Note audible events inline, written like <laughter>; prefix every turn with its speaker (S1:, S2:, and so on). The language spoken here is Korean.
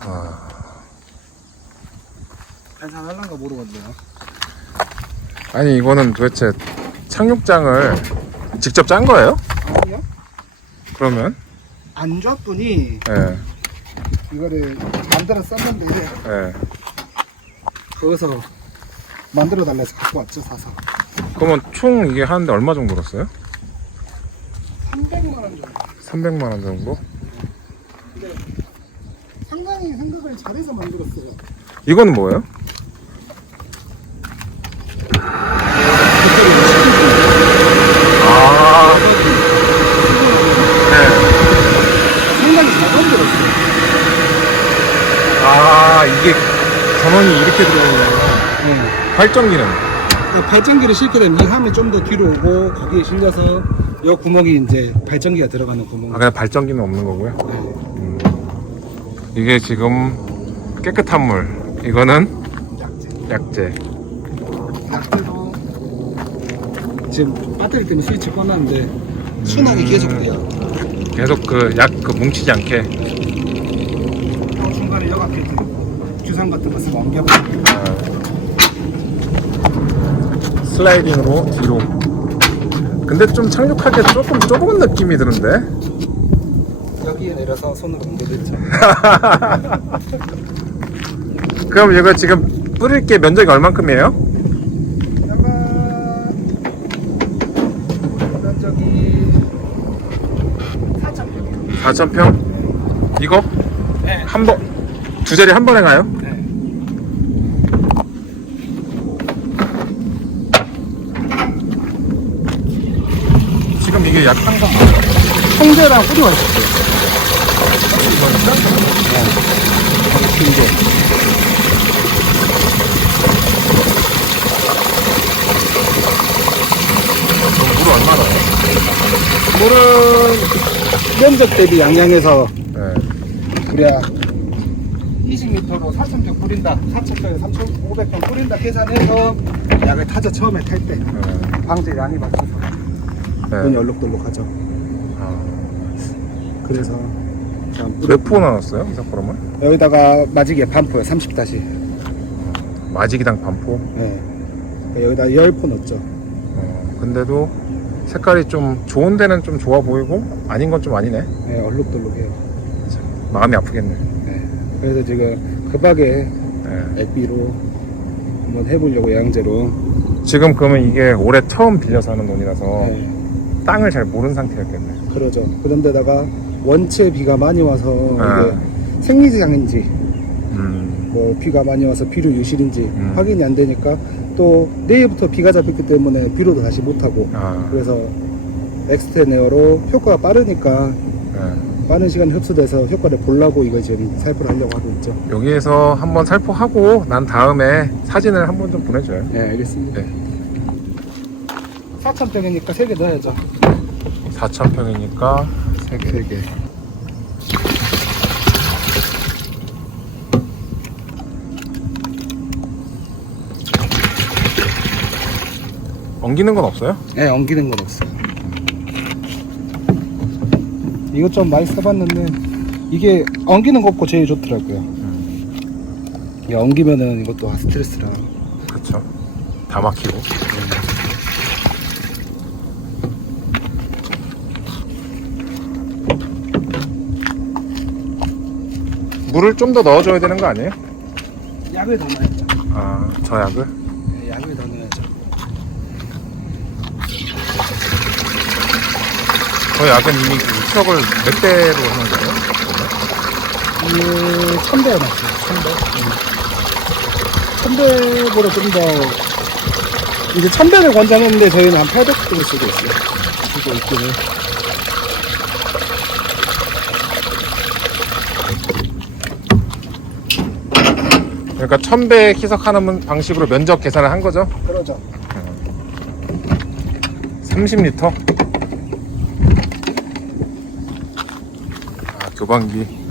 S1: 아,
S2: 괜찮을란가 모르겠네요.
S1: 아니 이거는 도대체 착륙장을 직접 짠 거예요?
S2: 아니요?
S1: 그러면?
S2: 안좌분이
S1: 예,
S2: 이거를 만들어 썼는데
S1: 예.
S2: 거기서 만들어 달래서 갖고 왔죠 사서.
S1: 그러면 총 이게 하는데 얼마 정도 들었어요?
S2: 300만 원 정도.
S1: 300만 원 정도?
S2: 근데 상당히 생각을 잘해서 만들었어요.
S1: 이거는 뭐예요? 아, 네.
S2: 상당히 잘 만들었어요.
S1: 아, 이게 전원이 이렇게 들어오네요.
S2: 네.
S1: 발전기는?
S2: 그 발전기를 싣게 되면 이 함이 좀 더 뒤로 오고 거기에 실려서 이 구멍이 이제 발전기가 들어가는 구멍.
S1: 아, 그냥 발전기는 없는 거고요.
S2: 네.
S1: 음. 이게 지금 깨끗한 물. 이거는
S2: 약재.
S1: 약재.
S2: 약재도 지금 배터리 때문에 스위치 꺼놨는데 순하게 계속 돼요.
S1: 계속 그 약 그 뭉치지 않게.
S2: 또 중간에 여가 주상 같은 거 쓰고 옮겨버리고
S1: 아. 슬라이딩으로 뒤로. 근데 좀 착륙할 때 조금 좁은 느낌이 드는데?
S2: 여기에 내려서 손으로 옮겨댔죠. <laughs>
S1: 그럼 이거 지금 뿌릴 게 면적이 얼만큼이에요?
S2: 여가 면적이 4,000평.
S1: 4,000평? 이거?
S2: 네.
S1: 한 번, 두 자리 한 번에 가요?
S2: 네.
S1: 지금 이게 약한 건 뭐예요?
S2: 청재랑 뿌리가 있었어요.
S1: 긴물 얼마나?
S2: 물은 면적 대비 양양에서
S1: 네.
S2: 우리가 20m로 4,000평 뿌린다, 4,000평에 3,500평 뿌린다 계산해서 약을 타죠 처음에 탈 때.
S1: 네.
S2: 방제 양이 맞춰서
S1: 네.
S2: 눈이 얼룩덜룩하죠.
S1: 아.
S2: 그래서 그냥
S1: 몇포 나눴어요? 이사 그러면?
S2: 여기다가 마지기에 반포요 30 다시.
S1: 마지기당 반포?
S2: 네. 여기다 10포 넣었죠.
S1: 어, 근데도 색깔이 좀 좋은 데는 좀 좋아 보이고 아닌 건 좀 아니네.
S2: 네, 얼룩덜룩해요.
S1: 마음이 아프겠네.
S2: 네. 그래서 지금 급하게
S1: 네.
S2: 액비로 한번 해보려고 양재로.
S1: 지금 그러면 이게 올해 처음 빌려서 하는 돈이라서
S2: 네.
S1: 땅을 잘 모르는 상태였겠네.
S2: 그러죠. 그런데다가 원체 비가 많이 와서
S1: 아.
S2: 이게 생리장인지
S1: 음.
S2: 뭐 비가 많이 와서 비료 유실인지
S1: 음.
S2: 확인이 안 되니까 또 내일부터 비가 잡혔기 때문에 비료도 다시 못 하고
S1: 아.
S2: 그래서 엑스테네어로 효과가 빠르니까
S1: 네.
S2: 빠른 시간 흡수돼서 효과를 보려고 이거 지금 살포를 하려고 하고 있죠.
S1: 여기에서 한번 살포하고 난 다음에 사진을 한번 좀 보내줘요.
S2: 네, 알겠습니다.
S1: 네.
S2: 4,000평이니까 3개 넣어야죠.
S1: 4,000평이니까 3개.
S2: 3개.
S1: 엉기는 건 없어요?
S2: 네, 엉기는 건 없어요. 이것 좀 많이 써봤는데 이게 엉기는 거 없고 제일 좋더라고요. 이 엉기면은 이것도 아, 스트레스라.
S1: 그쵸. 다 막히고. 물을 좀 더 넣어줘야 되는 거 아니에요?
S2: 약을 더 넣어야죠.
S1: 아, 저 약을?
S2: 네, 약을 더 넣어야죠.
S1: 저 약은 이미 그 추적을 몇 대로 하는 거예요?
S2: 이게 천대에 맞죠. 천대. 천대보다 좀 더 이제 천대를 권장했는데 저희는 한 800정도 쓰고 있어요. 쓰고 있기는.
S1: 그러니까 1000배 희석하는 방식으로 면적 계산을 한 거죠?
S2: 그러죠.
S1: 30리터? 아, 교반기.